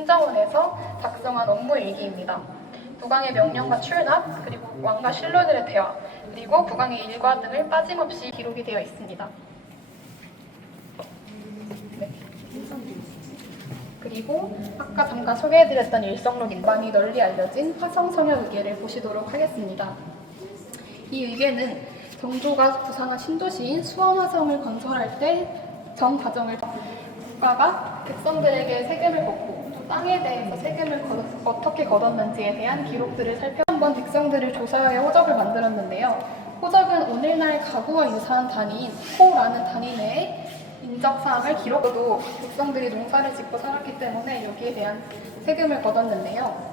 행정원에서 작성한 업무 일기입니다. 국왕의 명령과 출납, 그리고 왕과 신료들의 대화, 그리고 국왕의 일과 등을 빠짐없이 기록이 되어 있습니다. 네. 그리고 아까 잠깐 소개해드렸던 일성록인 많이 널리 알려진 화성성역 의궤를 보시도록 하겠습니다. 이 의궤는 정조가 구상한 신도시인 수원화성을 건설할 때 전 과정을 국가가 백성들에게 세금을 걷고 또 땅에 대해서 세금을 어떻게 걷었는지에 대한 기록들을 한번 백성들을 조사하여 호적을 만들었는데요. 호적은 오늘날 가구와 유사한 단위인 호라는 단위 내에 인적사항을 기록해도 백성들이 농사를 짓고 살았기 때문에 여기에 대한 세금을 걷었는데요.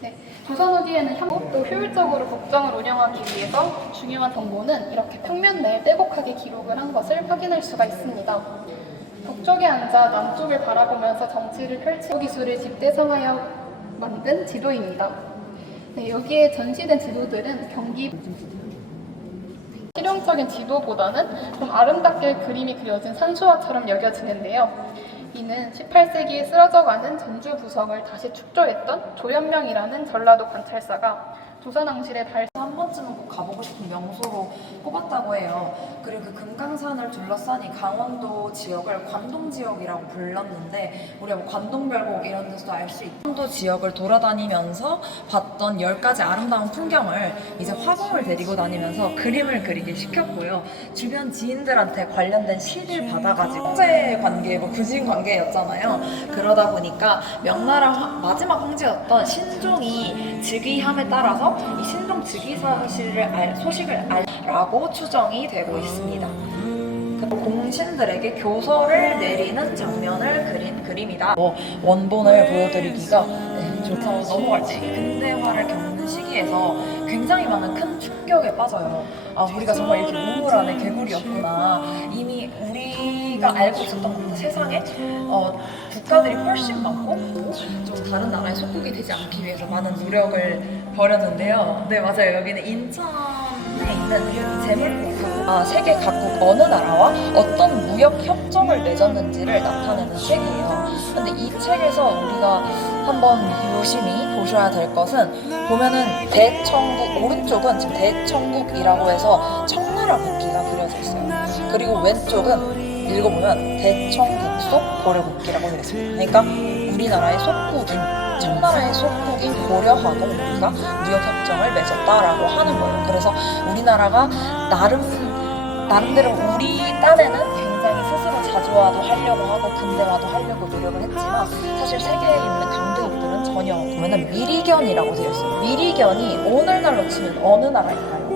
네, 조선 후기에는 또 효율적으로 국정을 운영하기 위해서 중요한 정보는 이렇게 평면 내에 빼곡하게 기록을 한 것을 확인할 수가 있습니다. 북쪽에 앉아 남쪽을 바라보면서 정치를 펼치고 기술을 집대성하여 만든 지도입니다. 네, 여기에 전시된 지도들은 경기 실용적인 지도보다는 좀 아름답게 그림이 그려진 산수화처럼 여겨지는데요. 이는 18세기에 쓰러져가는 전주 부성을 다시 축조했던 조현명이라는 전라도 관찰사가 조선왕실의 한 번쯤은 꼭 가보고 싶은 명소로 꼽았다고 해요. 그리고 그 금강산을 둘러싸니 강원도 지역을 관동 지역이라고 불렀는데 우리가 뭐 관동별곡 이런 데서도 알 수 있고 강원도 지역을 돌아다니면서 봤던 10가지 아름다운 풍경을 이제 화공을 데리고 다니면서 그림을 그리게 시켰고요. 주변 지인들한테 관련된 시를 받아가지고 형제 관계고 부진 관계였잖아요. 그러다 보니까 명나라 마지막 황제였던 신종이 즉위함에 따라서 이 신종 즉위 소식을 알라고 추정이 되고 있습니다. 공신들에게 교서를 내리는 장면을 그린 그림이다. 원본을 보여드리기가 좋다고 넘어갈 때 근대화를 겪는 시기에서 굉장히 많은 큰 충격에 빠져요. 아, 우리가 정말 이렇게 우물 안에 개구리였구나. 이미 우리가 알고 있었던 것보다 세상에 국가들이 훨씬 많고 좀 다른 나라의 속국이 되지 않기 위해서 많은 노력을 벌였는데요. 네, 맞아요. 여기는 인천에 있는 재물포구, 세계 각국 어느 나라와 어떤 무역 협정을 맺었는지를 나타내는 책이에요. 근데 이 책에서 우리가 한번 유심히 보셔야 될 것은 보면은 대청국, 오른쪽은 지금 대청국이라고 해서 청나라 국기가 그려져 있어요. 그리고 왼쪽은 읽어보면 대청국 속 고려국기라고 되어 있습니다. 그러니까 우리나라의 속국인 청나라의 속국인 고려하고 우리가 무역협정을 맺었다라고 하는 거예요. 그래서 우리나라가 나름대로 우리 딴에는 굉장히 스스로 자주화도 하려고 하고 근대화도 하려고 노력을 했지만 사실 세계에 있는 강대국들은 전혀 보면은 미리견이라고 되어 있어요. 미리견이 오늘날로 치면 어느 나라일까요?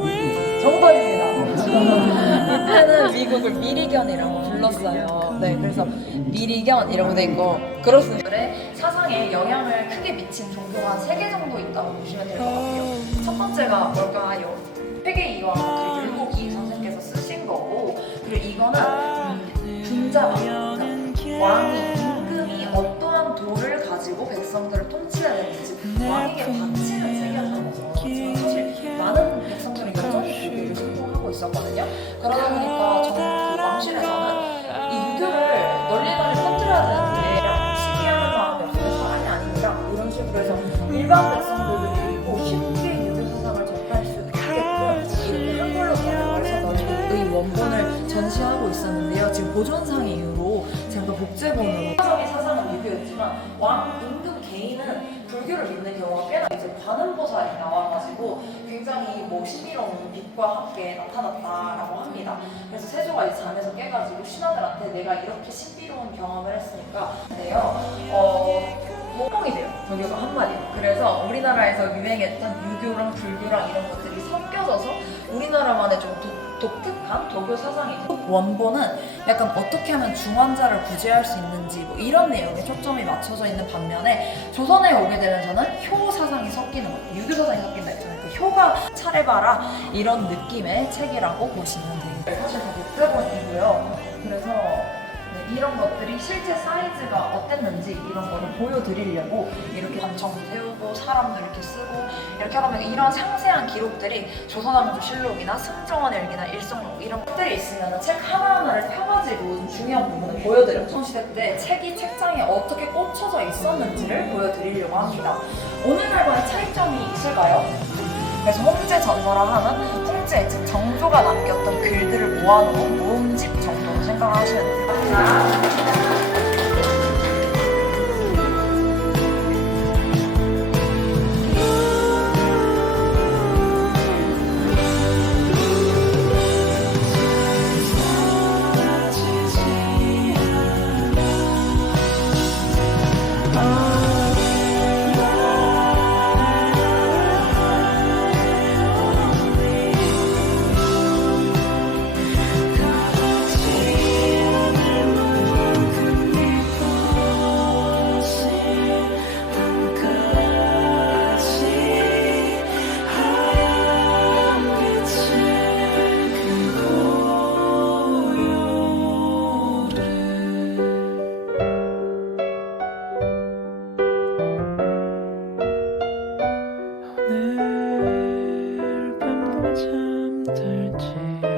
정답입니다. 이때는 미국을 미리견이라고 불렀어요. 네, 그래서 미리견이라고 돼 있고 그렇습니다. 사상에 영향을 크게 미친 종교가 한 3개 정도 있다고 보시면 될 것 같아요. 첫 번째가 뭘까요? 회계이왕 그리고 율곡이 선생께서 쓰신 거고 그리고 이거는 분자왕 왕이 임금이 어떠한 도를 가지고 백성들을 통치해야 되는지 왕에게 바치는 책이었던 거죠. 사실 많은 백성들이 여전히 유교를 신봉하고 있었거든요. 그러다 보니까 그 왕실에서는 이 유교를 널리 퍼뜨려야 되는데 시기하는 마음이 없어서 사람이 아닙니다. 이런 식으로 해서 일반 백성들도 읽고 쉽게 유교 사상을 접할 수 있게끔 이렇게 한글로 번역을 해서 널리 원본을 전시하고 있었는데요. 지금 보존상 이후로 제가 복제본으로 사상은 유교였지만 왕 임금 개인은 불교를 믿는 경우가 꽤나 이제 관음보살이 나와가지고 굉장히 신비로운 빛과 함께 나타났다라고 합니다. 그래서 세조가 이제 잠에서 깨가지고 신하들한테 내가 이렇게 신비로운 경험을 했으니까 모범이 돼요. 불교가 한마디로. 그래서 우리나라에서 유행했던 유교랑 불교랑 이런 것들이 섞여져서 우리나라만의 좀 독특한 도교 사상이죠. 원본은 약간 어떻게 하면 중환자를 구제할 수 있는지 이런 내용에 초점이 맞춰져 있는 반면에 조선에 오게 되면서는 효 사상이 섞이는 거예요. 유교 사상이 섞인다 했잖아요. 그 효가 차례봐라 이런 느낌의 책이라고 보시면 됩니다. 사실 다 복제본이고요. 그래서 이런 것들이 실제 사이즈가 어땠는지 이런 거를 보여드리려고 이렇게 관청 세우고 사람도 이렇게 쓰고 이렇게 하다 보면 이런 상세한 기록들이 조선왕조실록이나 승정원일기나 일성록 이런 것들이 있으면 책 하나하나를 펴가지고 중요한 부분을 보여드렸죠. 조선시대 때 책이 책장에 어떻게 꽂혀져 있었는지를 보여드리려고 합니다. 오늘날과의 차이점이 있을까요? 그래서 홍제 전서라 하는 홍제, 즉 정조가 남겼던 글들을 모아놓은 모음집 정도로 생각을 하시면 됩니다. 오늘 밤도 잠들지